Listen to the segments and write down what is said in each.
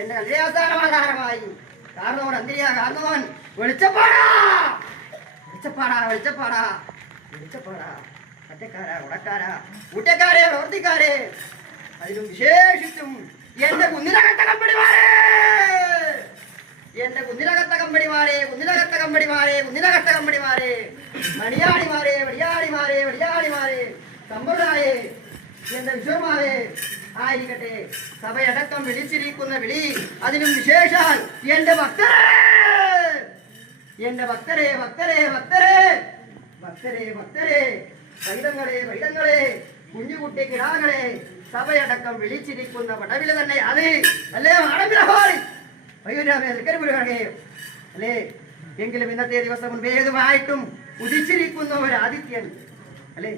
എന്റെ കല്യാണാധാരമായി കാരണവൻ അന്തിരിയ കാരണവൻ വെളിച്ചപ്പാടാ വെളിച്ചപ്പാടാ വെളിച്ചപ്പാടാ വെളിച്ചപ്പാടാ ഒറ്റക്കാരാ ഉടക്കാരാ ഊറ്റക്കാരെ പ്രവർത്തിക്കാരെ അതിലും വിശേഷിച്ചും എന്റെ കുന്നിനകത്ത കമ്പടിമാരെ എന്റെ കുന്നിനകത്ത കമ്പടിമാരെ കുന്നിനകത്ത കമ്പടിമാരെ കുന്നിനകത്ത കമ്പടിമാരെ മണിയാടിമാരെ വടിയാടിമാരെ വടിയാടിമാരെ സമ്പ്രദായെ എന്റെ വിശ്വമാരെ ആയിരിക്കട്ടെ സഭയടക്കം വിളിച്ചിരിക്കുന്ന വിളി അതിനും വിശേഷാൽ എന്റെ ഭക്തരെ എന്റെ ഭക്തരെ ഭക്തരെ ഭക്തരെ ഭക്തരെ ഭക്തരെ വൈദങ്ങളെ വൈദങ്ങളെ കുഞ്ഞുകുട്ടി കിടാങ്ങളെ സഭയടക്കം വിളിച്ചിരിക്കുന്ന പടവില തന്നെ അത് അല്ലേ അല്ലേ എങ്കിലും ഇന്നത്തെ ദിവസം മുൻപേതുമായിട്ടും ഉദിച്ചിരിക്കുന്ന ഒരു ആദിത്യൻ അല്ലേ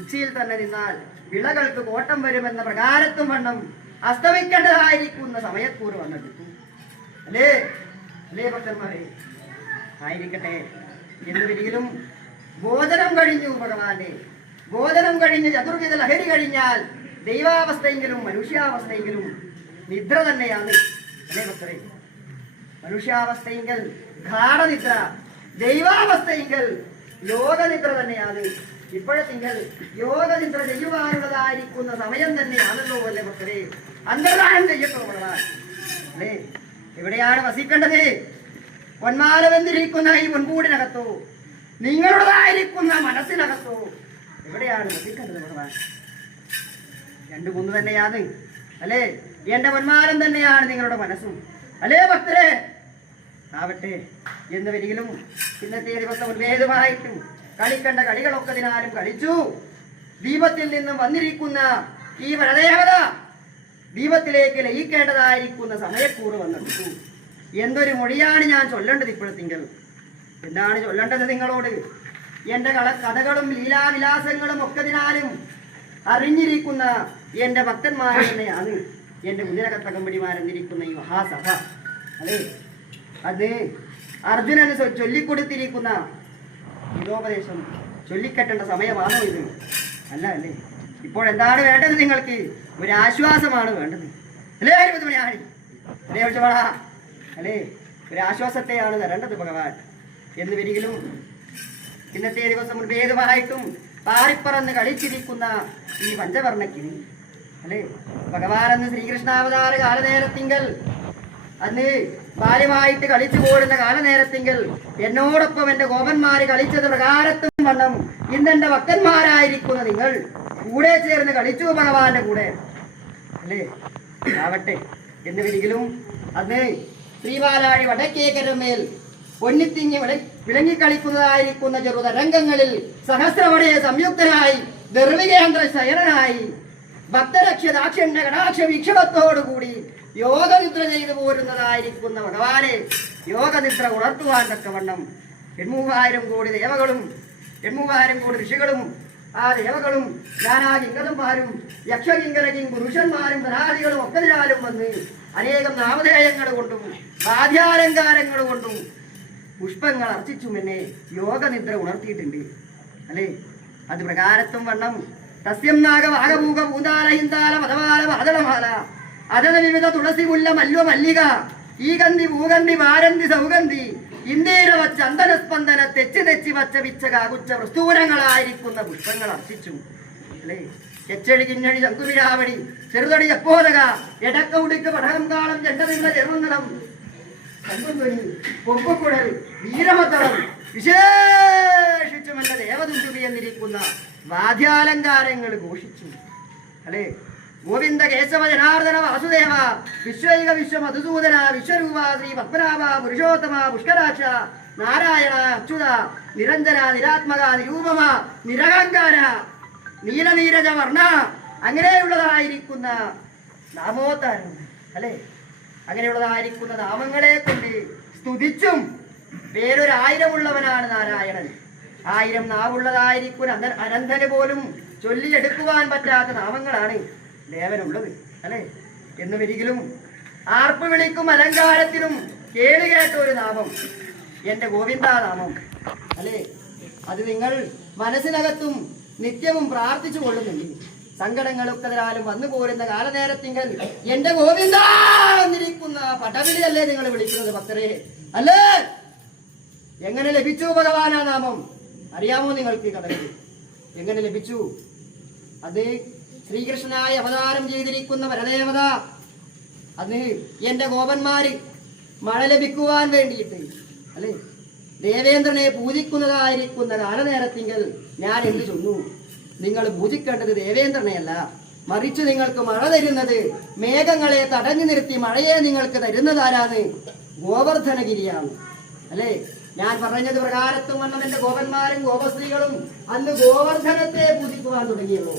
ഉച്ചയിൽ തന്നെ നിന്നാൽ വിളകൾക്ക് കോട്ടം വരുമെന്ന പ്രകാരത്തും വണ്ണം അസ്തമിക്കേണ്ടതായിരിക്കുന്ന സമയക്കൂറ് വന്നെടുത്തു അല്ലേ അല്ലേ ഭക്തന്മാരെ ആയിരിക്കട്ടെ എന്തൊരിക്കലും ബോധനം കഴിഞ്ഞു ഭഗവാന്റെ ബോധനം കഴിഞ്ഞ് ചതുർവിധ ലഹരി കഴിഞ്ഞാൽ ദൈവാവസ്ഥയെങ്കിലും മനുഷ്യാവസ്ഥയെങ്കിലും നിദ്ര തന്നെയാണ് അല്ലേ ഭക്തരെ മനുഷ്യാവസ്ഥയെങ്കിൽ ഗാഠനിദ്ര ദൈവാവസ്ഥയെങ്കിൽ യോഗനിദ്ര തന്നെയാണ് ഇപ്പോഴത്തെങ്കിൽ യോഗനിദ്ര ചെയ്യുവാനുള്ളതായിരിക്കുന്ന സമയം തന്നെയാണല്ലോ അല്ലേ ഭക്തരെ അന്തർദാനം ചെയ്യട്ടോ ഭഗവാൻ അല്ലേ എവിടെയാണ് വസിക്കേണ്ടത് പൊന്മാല വെന്തിരിക്കുന്ന ഈ മുൻകൂടിനകത്തോ നിങ്ങളുടേതായിരിക്കുന്ന മനസ്സിനകത്തോ എവിടെയാണ് വസിക്കേണ്ടത് ഭഗവാൻ രണ്ടു മൂന്ന് തന്നെയാണ് അല്ലേ എന്റെ പൊന്മാലം തന്നെയാണ് നിങ്ങളുടെ മനസ്സും അല്ലേ ഭക്തരെ ആവട്ടെ എന്ന് വരികിലും ഇന്നത്തെ ദിവസം ഉന്മേതമായിട്ടും കളിക്കേണ്ട കളികളൊക്കെ ദിനാലും കളിച്ചു ദീപത്തിൽ നിന്നും വന്നിരിക്കുന്ന ഈ വരദേവത ദീപത്തിലേക്ക് ലയിക്കേണ്ടതായിരിക്കുന്ന സമയക്കൂറ് വന്നെടുത്തു എന്തൊരു മൊഴിയാണ് ഞാൻ ചൊല്ലേണ്ടത് ഇപ്പോഴത്തെങ്കിൽ എന്താണ് ചൊല്ലേണ്ടത് നിങ്ങളോട് എന്റെ കഥകളും ലീലാവിലാസങ്ങളും ഒക്കെ ദിനാലും അറിഞ്ഞിരിക്കുന്ന എന്റെ ഭക്തന്മാർ തന്നെയാണ് എന്റെ മുന്നിലകത്ത കമ്പടിമാരെന്നിരിക്കുന്ന ഈ മഹാസഭ അല്ലേ അത് അർജുനന് ചൊല്ലിക്കൊടുത്തിരിക്കുന്ന ഗീതോപദേശം ചൊല്ലിക്കെട്ടേണ്ട സമയമാണോ ഇത് അല്ല അല്ലേ ഇപ്പോൾ എന്താണ് വേണ്ടത് നിങ്ങൾക്ക് ഒരു ആശ്വാസമാണ് വേണ്ടത് അല്ലേ 20 മണിയാണി അല്ലേ വിളിച്ചോളാ അല്ലേ ഒരു ആശ്വാസത്തെയാണ് തരേണ്ടത് ഭഗവാൻ എന്ന് വരികിലും ഇന്നത്തെ ദിവസം മുൻപേതുമായിട്ടും പാറിപ്പറന്ന് കളിച്ചിരിക്കുന്ന ഈ പഞ്ചവർണ്ണക്കിനി അല്ലേ ഭഗവാൻ അന്ന് ശ്രീകൃഷ്ണാവതാര കാലനേരത്തിങ്കൽ അന്ന് ബാല്യമായിട്ട് കളിച്ചു പോരുന്ന കാലനേരത്തിങ്കൽ എന്നോടൊപ്പം എന്റെ ഗോപന്മാര് കളിച്ചത് പ്രകാരത്തും വണ്ണം ഇന്നെന്റെ ഭക്തന്മാരായിരിക്കുന്ന നിങ്ങൾ കൂടെ ചേർന്ന് കളിച്ചു ഭഗവാന്റെ കൂടെ അല്ലേ ആവട്ടെ എന്ന് വരികിലും അന്ന് ശ്രീപാലാഴി വടക്കേക്കരമേൽ പൊന്നിത്തിങ്ങി വിളങ്ങിക്കളിക്കുന്നതായിരിക്കുന്ന ചെറുതരംഗങ്ങളിൽ സഹസ്രവടയെ സംയുക്തനായി ദർവികേന്ദ്ര ശയനനായി ഭക്തരക്ഷ ദാക്ഷിണ്യ കടാക്ഷ വീക്ഷണത്തോടുകൂടി യോഗനിദ്ര ചെയ്തു പോരുന്നതായിരിക്കുന്ന ഭഗവാനെ യോഗനിദ്ര ഉണർത്തുവാൻ തക്കവണ്ണം 8,000 കോടി ദേവകളും 8,000 കോടി ഋഷികളും ആ ദേവകളും നാനാകിങ്കരന്മാരും യക്ഷകിങ്കരകിം പുരുഷന്മാരും ധനാദികളും ഒക്കെ ദിനാലും വന്ന് അനേകം നാമധേയങ്ങൾ കൊണ്ടും വാദ്യാലങ്കാരങ്ങൾ കൊണ്ടും പുഷ്പങ്ങൾ അർച്ചിച്ചും എന്നെ യോഗനിദ്ര ഉണർത്തിയിട്ടുണ്ട് അല്ലേ അത് പ്രകാരത്തും വണ്ണം തസ്യം നാഗ വാഗഭൂക പൂന്താല ഹിന്താല മതമാല മാതളമാല അതന വിവിധ തുളസി മുല്ല മല്വ മല്ലിക ഈ ഗന്ധി ഭൂഗന്ധി വാരന്തി സൗഗന്ധി ഇന്ത്യയിലെ വച്ച ചന്ദനസ്പന്ദന തെച്ച് തെച്ചി വച്ച വിച്ച കാകുച്ച പ്രസ്തൂരങ്ങളായിരിക്കുന്ന പുഷ്പങ്ങൾ അർച്ചിച്ചു അല്ലേ. ചെച്ചടി കിഞ്ഞടി ശംഖുവിരാവടി ചെറുതടി എപ്പോതക എടക്ക ഉടുക്ക് പടകം കാളം ചെണ്ടതിള്ള ചെറുന്നളം കണ്ടുധ്വനി കൊമ്പുകുഴൽ വീരമത്തളം വിശേഷിച്ചും എന്റെ ദേവദുന്തുബി എന്നിരിക്കുന്ന വാദ്യാലങ്കാരങ്ങൾ ഘോഷിച്ചു അല്ലേ. ഗോവിന്ദ കേശവ ജനാർദ്ദന വാസുദേവ വിശ്വൈക വിശ്വ മധുസൂദന വിശ്വരൂപ ശ്രീ പത്മനാഭ പുരുഷോത്തമ പുഷ്കരാക്ഷ നാരായണ അച്യുത നിരഞ്ജന നിരാത്മക നിരൂപമ നിരഹങ്കാര നീലനീരജ വർണ്ണ അങ്ങനെയുള്ളതായിരിക്കുന്ന നാമോത്താരം അല്ലെ. അങ്ങനെയുള്ളതായിരിക്കുന്ന നാമങ്ങളെ കൊണ്ട് സ്തുതിച്ചും പേരൊരായിരമുള്ളവനാണ് നാരായണൻ. 1000 നാവുള്ളതായിരിക്കുന്ന അനന്തന് പോലും ചൊല്ലിയെടുക്കുവാൻ പറ്റാത്ത നാമങ്ങളാണ് ദേവനുള്ളത് അല്ലെ. എന്നുമൊരിക്കലും ആർപ്പ് വിളിക്കും അലങ്കാരത്തിനും കേളുകേട്ട ഒരു നാമം എന്റെ ഗോവിന്ദനാമം അല്ലെ. അത് നിങ്ങൾ മനസ്സിനകത്തും നിത്യവും പ്രാർത്ഥിച്ചു കൊള്ളുന്നുണ്ട്. സങ്കടങ്ങളൊക്കെ വന്നു പോരുന്ന കാലനേരത്തിങ്കൽ എന്റെ ഗോവിന്ദ എന്നിരിക്കുന്ന പടവിളിയല്ലേ നിങ്ങൾ വിളിക്കുന്നത് ഭക്തരെ അല്ലേ. എങ്ങനെ ലഭിച്ചു ഭഗവാൻ ആ നാമം അറിയാമോ നിങ്ങൾക്ക്? കഥകൾ എങ്ങനെ ലഭിച്ചു? അത് ശ്രീകൃഷ്ണനായി അവതാരം ചെയ്തിരിക്കുന്ന പരദേവത അന്ന് എന്റെ ഗോപന്മാര് മഴ ലഭിക്കുവാൻ വേണ്ടിയിട്ട് അല്ലെ ദേവേന്ദ്രനെ പൂജിക്കുന്നതായിരിക്കുന്ന കാലനേരത്തിങ്കൽ ഞാൻ എന്ത് ചൊന്നു? നിങ്ങൾ പൂജിക്കേണ്ടത് ദേവേന്ദ്രനെയല്ല, മറിച്ച് നിങ്ങൾക്ക് മഴ തരുന്നത് മേഘങ്ങളെ തടഞ്ഞു നിർത്തി മഴയെ നിങ്ങൾക്ക് തരുന്നതാരാണ്? ഗോവർദ്ധനഗിരിയാണ് അല്ലെ. ഞാൻ പറഞ്ഞത് പ്രകാരത്തും വണ്ണം എന്റെ ഗോപന്മാരും ഗോപസ്ത്രീകളും അന്ന് ഗോവർദ്ധനത്തെ പൂജിക്കുവാൻ തുടങ്ങിയുള്ളൂ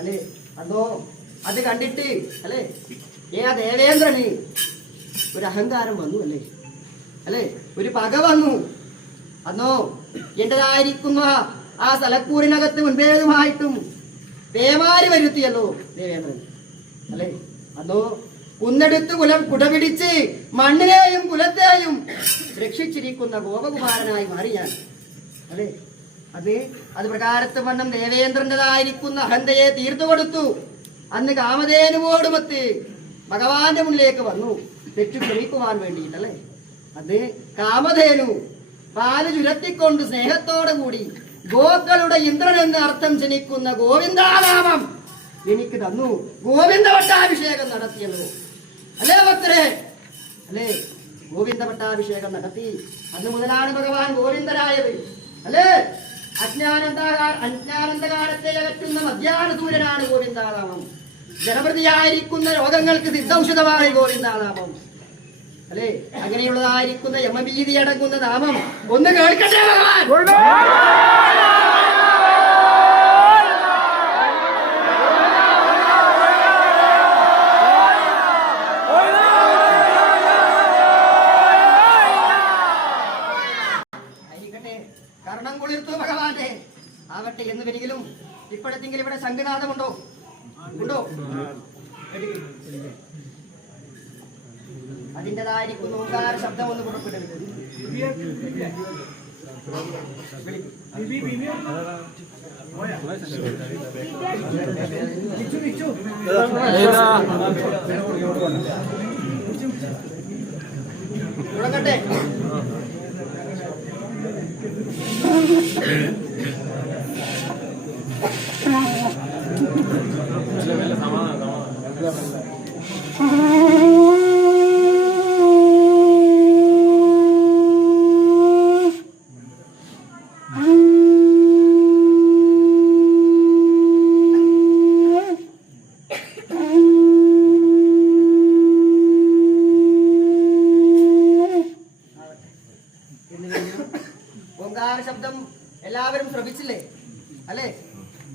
അല്ലെ. അതോ അത് കണ്ടിട്ട് അല്ലെ ദേവേന്ദ്രന് ഒരു അഹങ്കാരം വന്നു അല്ലെ, ഒരു പക വന്നു. അന്നോ എന്റേതായിരിക്കുന്ന ആ സ്ഥലക്കൂറിനകത്ത് മുൻപേതുമായിട്ടും പേമാരി വരുത്തിയല്ലോ ദേവേന്ദ്രൻ അല്ലെ. അതോ കുന്നെടുത്ത് കുടപിടിച്ച് മണ്ണിനെയും കുലത്തെയും രക്ഷിച്ചിരിക്കുന്ന ഗോപകുമാരനായി മാറി ഞാൻ അല്ലെ. അത് പ്രകാരത്ത് വണ്ണം ദേവേന്ദ്രൻ്റെതായിരിക്കുന്ന അഹന്തയെ തീർത്തു കൊടുത്തു. അന്ന് കാമധേനുവോടുമൊത്ത് ഭഗവാന്റെ മുന്നിലേക്ക് വന്നു തെറ്റു ക്ഷമിക്കുവാൻ വേണ്ടിയിട്ടല്ലേ. അത് കാമധേനു പാല് ചുരത്തിക്കൊണ്ട് സ്നേഹത്തോടു കൂടി ഗോക്കളുടെ ഇന്ദ്രൻ എന്ന് അർത്ഥം ജനിക്കുന്ന ഗോവിന്ദനാമം എനിക്ക് തന്നു. ഗോവിന്ദ പട്ടാഭിഷേകം നടത്തിയല്ലോ അല്ലേ ഭക്തരെ അല്ലേ. ഗോവിന്ദ പട്ടാഭിഷേകം നടത്തി. അന്ന് മുതലാണ് ഭഗവാൻ ഗോവിന്ദനായത് അല്ലേ. അജ്ഞാനന്ധകാരത്തെ അകറ്റുന്ന മധ്യാഹ്ന സൂര്യനാണ് ഗോവിന്ദനാമം. ജനപ്രതിയായിരിക്കുന്ന രോഗങ്ങൾക്ക് സിദ്ധൌഷധമാണ് ഗോവിന്ദനാമം അല്ലെ. അങ്ങനെയുള്ളതായിരിക്കുന്ന യമഭീതി അടങ്ങുന്ന നാമം ഒന്ന് കേൾക്കട്ടെ ഭഗവാൻ. കർണം കുളിർത്തു ഭഗവാന്റെ ആവട്ടെ എന്ന് വരികിലും ഇപ്പോഴത്തെങ്കിൽ ഇവിടെ ശംഖനാഥമുണ്ടോ? ഉണ്ടോ? അതിൻ്റെതായിരിക്കുന്ന ഓങ്കാര ശബ്ദം ഒന്ന് പുറപ്പെടരുത്. തുടങ്ങട്ടെ. ഓങ്കാര ശബ്ദം എല്ലാവരും ശ്രമിച്ചില്ലേ അല്ലേ?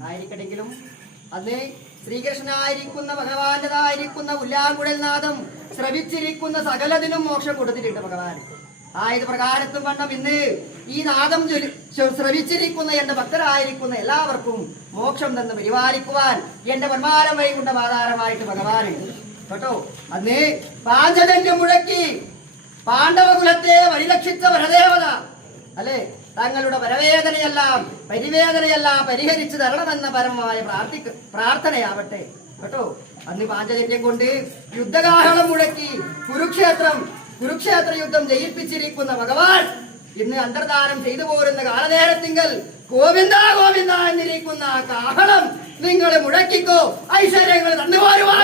ആയിരിക്കട്ടെങ്കിലും അന്ന് ശ്രീകൃഷ്ണനായിരിക്കുന്ന ഭഗവാന്റേതായിരിക്കുന്ന ഉല്ലാങ്കുഴൽ നാദം ശ്രവിച്ചിരിക്കുന്ന സകലതിനും മോക്ഷം കൊടുത്തിട്ടുണ്ട് ഭഗവാൻ. ആയത് പ്രകാരത്തും വണ്ണം ഇന്ന് ഈ നാദം ശ്രവിച്ചിരിക്കുന്ന എന്റെ ഭക്തരായിരിക്കുന്ന എല്ലാവർക്കും മോക്ഷം തന്ന് പരിപാലിക്കുവാൻ എന്റെ പന്മാരം വൈകുണ്ഠ ആധാരമായിട്ട് ഭഗവാനുണ്ട് കേട്ടോ. അന്ന് പാഞ്ചജന്യം മുഴക്കി പാണ്ഡവകുലത്തെ പരിരക്ഷിച്ച വരദേവത അല്ലെ. തങ്ങളുടെ പരിവേദനയെല്ലാം പരിഹരിച്ചു തരണമെന്ന പരമമായ പ്രാർത്ഥനയാവട്ടെ കേട്ടോ. അന്ന് പാഞ്ചജന്യം കൊണ്ട് യുദ്ധകാഹളം മുഴക്കി കുരുക്ഷേത്ര യുദ്ധം ജയിപ്പിച്ചിരിക്കുന്ന ഭഗവാൻ ഇന്ന് അന്തർദാനം ചെയ്തു പോരുന്ന കാലനേരത്തിങ്കൽ ഗോവിന്ദ ഗോവിന്ദ എന്നിരിക്കുന്ന കാഹളം നിങ്ങൾ മുഴക്കിക്കോ, ഐശ്വര്യങ്ങൾ തന്നുപോരുവാ.